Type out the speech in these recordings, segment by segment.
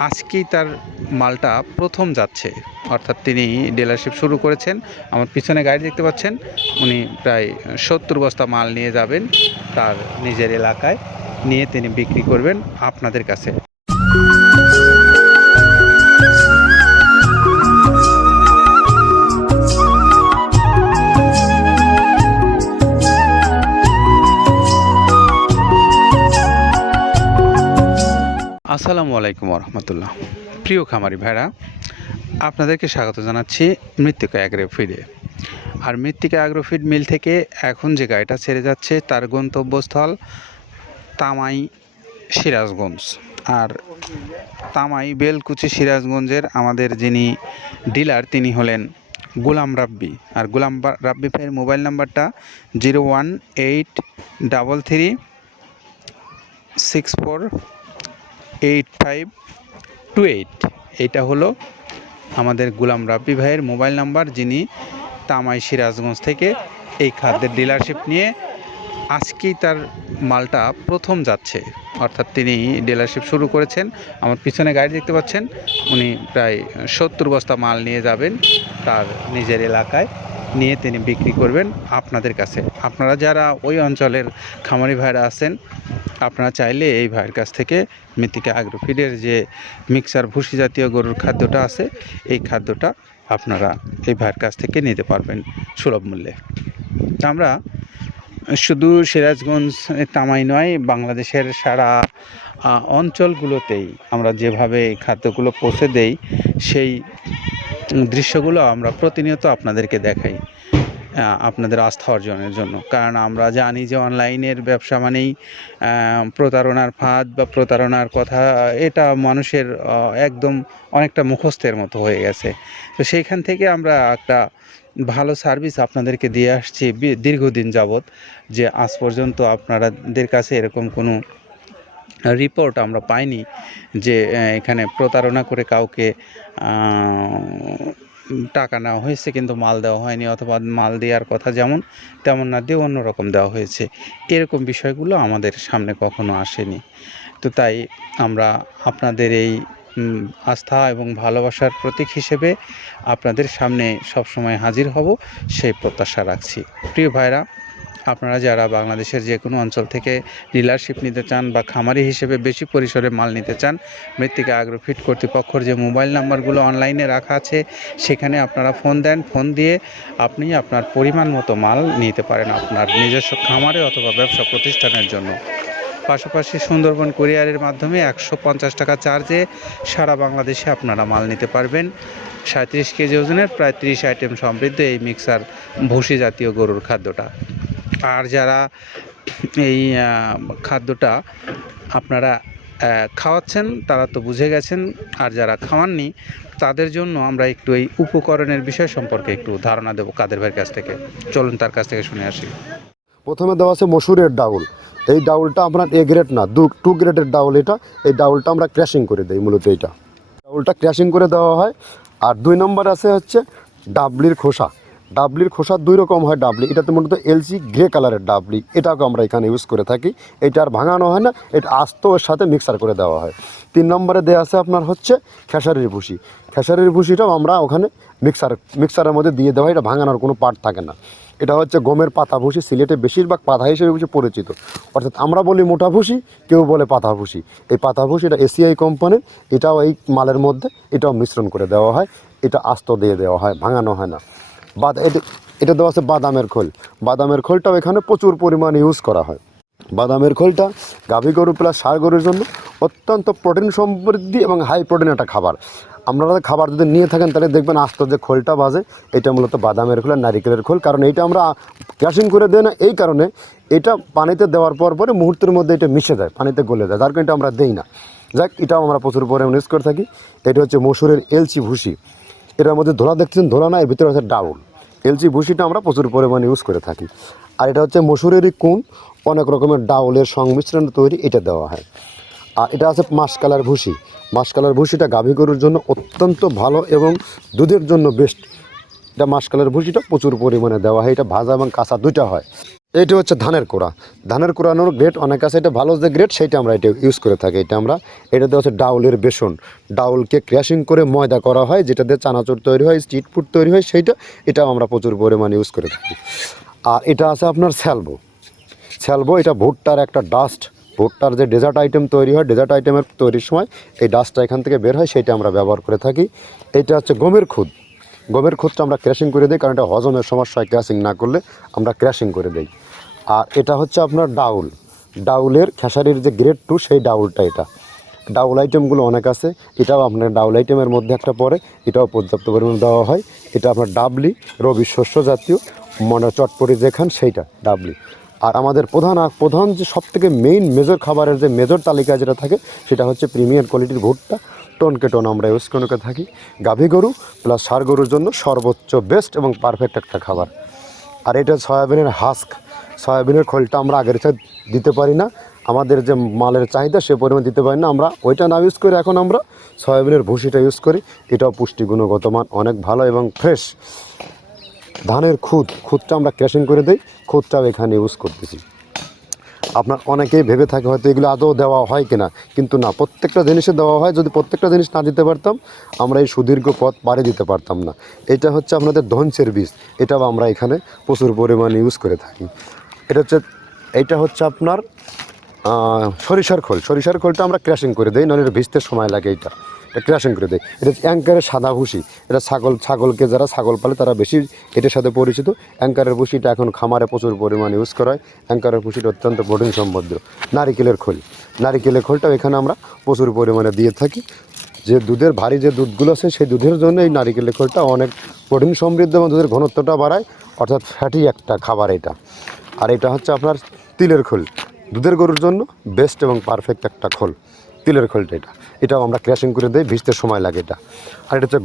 আজকেই তার মালটা প্রথম যাচ্ছে, অর্থাৎ তিনি ডিলারশিপ শুরু করেছেন। আমার পিছনে গাড়ি দেখতে পাচ্ছেন, উনি প্রায় 70 বস্তা মাল নিয়ে যাবেন তার নিজের এলাকায়, নিয়ে তিনি বিক্রি করবেন আপনাদের কাছে। আসসালামু আলাইকুম রহমতুল্লাহ। প্রিয় খামারি ভাইরা, আপনাদেরকে স্বাগত জানাচ্ছি মৃত্তিকা অ্যাগ্রো ফিডে। আর মৃত্তিকা অ্যাগ্রো ফিড মিল থেকে এখন যে গাড়িটা ছেড়ে যাচ্ছে তার গন্তব্যস্থল তামাই, সিরাজগঞ্জ। আর তামাই বেলকুচি সিরাজগঞ্জের আমাদের যিনি ডিলার তিনি হলেন গোলাম রাব্বি। আর গোলাম রাব্বি ভাইয়ের মোবাইল নাম্বারটা 01833648528। এটা হলো আমাদের গোলাম রাব্বি ভাইয়ের মোবাইল নাম্বার, যিনি তামাই সিরাজগঞ্জ থেকে এই খাদ্যের ডিলারশিপ নিয়ে আজকেই তার মালটা প্রথম যাচ্ছে, অর্থাৎ তিনি ডিলারশিপ শুরু করেছেন। আমার পিছনে গাড়ি দেখতে পাচ্ছেন, উনি প্রায় 70 বস্তা মাল নিয়ে যাবেন তার নিজের এলাকায়, নিয়ে তিনি বিক্রি করবেন আপনাদের কাছে। আপনারা যারা ওই অঞ্চলের খামারি ভাইরা আছেন, আপনারা চাইলে এই ভাইয়ের কাছ থেকে মৃত্তিকা অ্যাগ্রো ফিডের যে মিক্সার ভুসি জাতীয় গরুর খাদ্যটা আছে, এই খাদ্যটা আপনারা এই ভাইয়ের কাছ থেকে নিতে পারবেন সুলভ মূল্যে। আমরা শুধু সিরাজগঞ্জ তামাই নয়, বাংলাদেশের সারা অঞ্চলগুলোতেই আমরা যেভাবে এই খাদ্যগুলো পৌঁছে দেই, সেই দৃশ্যগুলো আমরা প্রতিনিয়ত আপনাদেরকে দেখাই আপনাদের আস্থা অর্জনের জন্য। কারণ আমরা জানি যে অনলাইনের ব্যবসা মানেই প্রতারণার ফাঁদ বা প্রতারণার কথা, এটা মানুষের একদম অনেকটা মুখস্থের মতো হয়ে গেছে। তো সেইখান থেকে আমরা একটা ভালো সার্ভিস আপনাদেরকে দিয়ে আসছি দীর্ঘদিন যাবৎ, যে আজ পর্যন্ত আপনাদের কাছে এরকম কোনো রিপোর্ট আমরা পাইনি যে এখানে প্রতারণা করে কাউকে টাকা নেওয়া হয়েছে কিন্তু মাল দেওয়া হয়নি, অথবা মাল দেওয়ার কথা যেমন তেমন না দিয়ে অন্যরকম দেওয়া হয়েছে। এরকম বিষয়গুলো আমাদের সামনে কখনো আসেনি। তো তাই আমরা আপনাদের এই আস্থা এবং ভালোবাসার প্রতীক হিসেবে আপনাদের সামনে সবসময় হাজির হব, সেই প্রত্যাশা রাখছি। প্রিয় ভাইরা, আপনারা যারা বাংলাদেশের যে কোনো অঞ্চল থেকে ডিলারশিপ নিতে চান বা খামারি হিসেবে বেশি পরিসরে মাল নিতে চান, মৃত্তিকা অ্যাগ্রো ফিড কর্তৃপক্ষের যে মোবাইল নাম্বারগুলো অনলাইনে রাখা আছে, সেখানে আপনারা ফোন দেন। ফোন দিয়ে আপনি আপনার পরিমাণ মতো মাল নিতে পারেন আপনার নিজস্ব খামারে অথবা ব্যবসা প্রতিষ্ঠানের জন্য। পাশাপাশি সুন্দরবন কুরিয়ারের মাধ্যমে 150 টাকা চার্জে সারা বাংলাদেশে আপনারা মাল নিতে পারবেন। 37 কেজি ওজনের প্রায় 30 আইটেম সমৃদ্ধ এই মিক্সার ভুসি জাতীয় গরুর খাদ্যটা। আর যারা এই খাদ্যটা আপনারা খাওয়াচ্ছেন তারা তো বুঝে গেছেন, আর যারা খাওয়াননি তাদের জন্য আমরা একটু এই উপকরণের বিষয় সম্পর্কে একটু ধারণা দেবো কাদের ভাইয়ের কাছ থেকে। চলুন তার কাছ থেকে শুনে আসি। প্রথমে দেওয়া আছে মসুরের ডাউল। এই ডাউলটা আপনার এ গ্রেড না, 2 গ্রেডের ডাউল এটা। এই ডাউলটা আমরা ক্র্যাশিং করে দিই, মূলত এইটা ডাউলটা ক্র্যাশিং করে দেওয়া হয়। আর 2 নম্বর আছে হচ্ছে ডাবলির খোসা। ডাবলির খোসা 2 রকম হয় ডাবলি, এটাতে মূলত এলসি গ্রে কালারের ডাবলি, এটাকে আমরা এখানে ইউজ করে থাকি। এটা আর ভাঙানো হয় না, এটা আস্ত ওর সাথে মিক্সার করে দেওয়া হয়। 3 নম্বরে দেওয়া আছে আপনার হচ্ছে খেসারির ভুসি। খেসারির ভুসিটাও আমরা ওখানে মিক্সারের মধ্যে দিয়ে দেওয়া হয়, এটা ভাঙানোর কোনো পার্ট থাকে না। এটা হচ্ছে গমের পাতা ভুসি, সিলেটে বেশিরভাগ পাতা হিসেবে পরিচিত। অর্থাৎ আমরা বলি মোটা ভুসি, কেউ বলে পাতা ভুসি। এই পাতা ভুসি এটা এসিআই কোম্পানির, এটাও এই মালের মধ্যে এটাও মিশ্রণ করে দেওয়া হয়। এটা আস্ত দিয়ে দেওয়া হয়, ভাঙানো হয় না। এটা দেওয়া আছে বাদামের খোল। বাদামের খোলটাও এখানে প্রচুর পরিমাণে ইউজ করা হয়। বাদামের খোলটা গাভী গরু প্লাস ষাঁড় গরুর জন্য অত্যন্ত প্রোটিন সমৃদ্ধি এবং হাই প্রোটিন একটা খাবার। আপনারা খাবার যদি নিয়ে থাকেন তাহলে দেখবেন আস্ত যে খোলটা বাজে, এটা মূলত বাদামের খোল আর নারিকেলের খোল। কারণ এইটা আমরা ক্র্যাশিং করে দেই না, এই কারণে এটা পানিতে দেওয়ার পরে মুহূর্তের মধ্যে এটা মিশে যায়, পানিতে গলে যায়, যার কারণে এটা আমরা দেই না। যাক, এটাও আমরা প্রচুর পরিমাণে ইউজ করে থাকি। এটা হচ্ছে মসুরের এলচি ভুসি। এটার মধ্যে ধোলা দেখছেন, ধোলা না, এর ভিতরে হচ্ছে ডাউল। এলচি ভুসিটা আমরা প্রচুর পরিমাণে ইউজ করে থাকি। আর এটা হচ্ছে মসুরেরই কুন, অনেক রকমের ডাউলের সংমিশ্রণ তৈরি, এটা দেওয়া হয়। আর এটা আছে মাসকালার ভুসি। মাসকালার ভুসিটা গাভী গরুর জন্য অত্যন্ত ভালো এবং দুধের জন্য বেস্ট। এটা মাসকালার ভুসিটা প্রচুর পরিমাণে দেওয়া হয়, এটা ভাজা এবং কাঁচা দুইটা হয়। এইটা হচ্ছে ধানের কোড়া। ধানের কোড়ানোর গ্রেড অনেক আছে, এটা ভালো যে গ্রেড সেইটা আমরা এটা ইউজ করে থাকি। এটাতে হচ্ছে ডাউলের বেসন, ডাউলকে ক্র্যাশিং করে ময়দা করা হয়, যেটা দিয়ে চানাচুর তৈরি হয়, স্ট্রিট ফুড তৈরি হয়, এটাও আমরা প্রচুর পরিমাণে ইউজ করে থাকি। আর এটা আছে আপনার স্যালবো, এটা ভুট্টার একটা ডাস্ট, ভুট্টার যে ডেজার্ট আইটেম তৈরি হয়, ডেজার্ট আইটেমের তৈরির সময় এই ডাস্টটা এখান থেকে বের হয়, সেইটা আমরা ব্যবহার করে থাকি। এটা হচ্ছে গমের খুদটা আমরা ক্র্যাশিং করে দিই, কারণ এটা হজমের সমস্যা হয়, ক্র্যাশিং না করলে আমরা ক্র্যাশিং করে দিই। আর এটা হচ্ছে আপনার ডাউলের খেসারির যে গ্রেড 2 সেই ডাউলটা। এটা ডাউল আইটেমগুলো অনেক আছে, এটাও আপনার ডাউল আইটেমের মধ্যে একটা পড়ে, এটাও পর্যাপ্ত পরিমাণে দেওয়া হয়। এটা আপনার ডাবলি, রবি শস্য জাতীয়, মনে চটপটি যেখান সেইটা ডাবলি। আর আমাদের প্রধান যে সবথেকে মেইন মেজর খাবারের যে মেজর তালিকা যেটা থাকে, সেটা হচ্ছে প্রিমিয়ার কোয়ালিটির ভুট্টা, টনকে টন আমরা ইউজ করে থাকি। গাভী গরু প্লাস ষাঁড় গরুর জন্য সর্বোচ্চ বেস্ট এবং পারফেক্ট একটা খাবার। আর এটা সয়াবিনের সয়াবিনের খোলটা আমরা আগের সাথে দিতে পারি না, আমাদের যে মালের চাহিদা সে পরিমাণ দিতে পারি না, আমরা ওইটা না ইউজ করে এখন আমরা সয়াবিনের ভুসিটা ইউজ করি। এটাও পুষ্টি গুণগত মান অনেক ভালো এবং ফ্রেশ। ধানের খুদটা আমরা ক্র্যাশিং করে দিই, খুদটাও এখানে ইউজ করতেছি। আপনার অনেকেই ভেবে থাকে হয়তো এগুলো আদৌ দেওয়া হয় কিনা, কিন্তু না, প্রত্যেকটা জিনিসে দেওয়া হয়। যদি প্রত্যেকটা জিনিস না দিতে পারতাম, আমরা এই সুদীর্ঘ পথ পাড়ি দিতে পারতাম না। এটা হচ্ছে আপনাদের ধনসের বীজ, এটাও আমরা এখানে প্রচুর পরিমাণে ইউজ করে থাকি। এইটা হচ্ছে আপনার সরিষার খোলটা আমরা ক্র্যাশিং করে দিই, নাহলে এটা ভিজতে সময় লাগে। এটা ক্র্যাশিং করে দেয়। এটা অ্যাঙ্কারের সাদা ভুসি, এটা ছাগলকে যারা ছাগল পালে তারা বেশি এটার সাথে পরিচিত। অ্যাঙ্কারের ভুসিটা এখন খামারে প্রচুর পরিমাণে ইউজ করা হয়। অ্যাঙ্কারের ভুসিটা অত্যন্ত প্রোটিন সমৃদ্ধ। নারিকেলের খোলটাও এখানে আমরা প্রচুর পরিমাণে দিয়ে থাকি। যে দুধের ভারী যে দুধগুলো আছে সেই দুধের জন্য এই নারিকেলের খোলটা অনেক প্রোটিন সমৃদ্ধ এবং দুধের ঘনত্বটা বাড়ায়, অর্থাৎ ফ্যাটি একটা খাবার এটা। আর এটা হচ্ছে আপনার তিলের খোল, দুধের গরুর জন্য বেস্ট এবং পারফেক্ট একটা খোল, তিলের খোলটা। এটাও আমরা ক্র্যাশিং করে দিই, ভিজতে সময় লাগে এটা। আর এটা হচ্ছে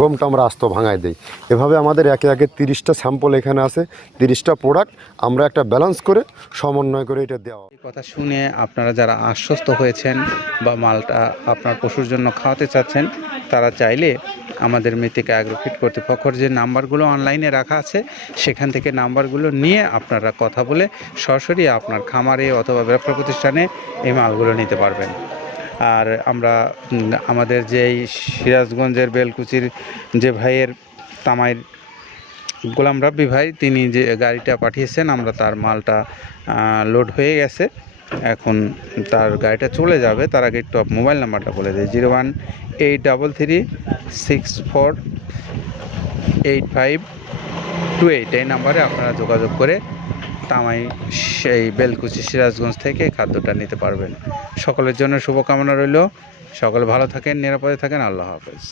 গমটা আমরা আস্ত ভাঙায় দিই। এভাবে আমাদের একে 30টা স্যাম্পল এখানে আছে, 30টা প্রোডাক্ট আমরা একটা ব্যালেন্স করে সমন্বয় করে এটা দেওয়া। এই কথা শুনে আপনারা যারা আশ্বস্ত হয়েছেন বা মালটা আপনার পশুর জন্য খাওয়াতে চাচ্ছেন, তারা চাইলে আমাদের মৃত্তিকা অ্যাগ্রোফিট কর্তৃপক্ষের যে নাম্বারগুলো অনলাইনে রাখা আছে, সেখান থেকে নাম্বারগুলো নিয়ে আপনারা কথা বলে সরাসরি আপনার খামারে অথবা ব্যবসা প্রতিষ্ঠানে এই মালগুলো নিতে পারবেন। আর আমরা আমাদের যে এই সিরাজগঞ্জের বেলকুচির যে ভাইয়ের তামাইয়ের গোলাম রাব্বি ভাই, তিনি যে গাড়িটা পাঠিয়েছেন, আমরা তার মালটা লোড হয়ে গেছে, এখন তার গাড়িটা চলে যাবে। তার আগে একটু মোবাইল নাম্বারটা বলে দেয়, 01833648528। এই নাম্বারে আপনারা যোগাযোগ করে তামাই সেই বেলকুচি সিরাজগঞ্জ থেকে খাদ্যটা নিতে পারবেন। সকলের জন্য শুভকামনা রইল, সকলে ভালো থাকেন, নিরাপদে থাকেন, আল্লাহ হাফেজ।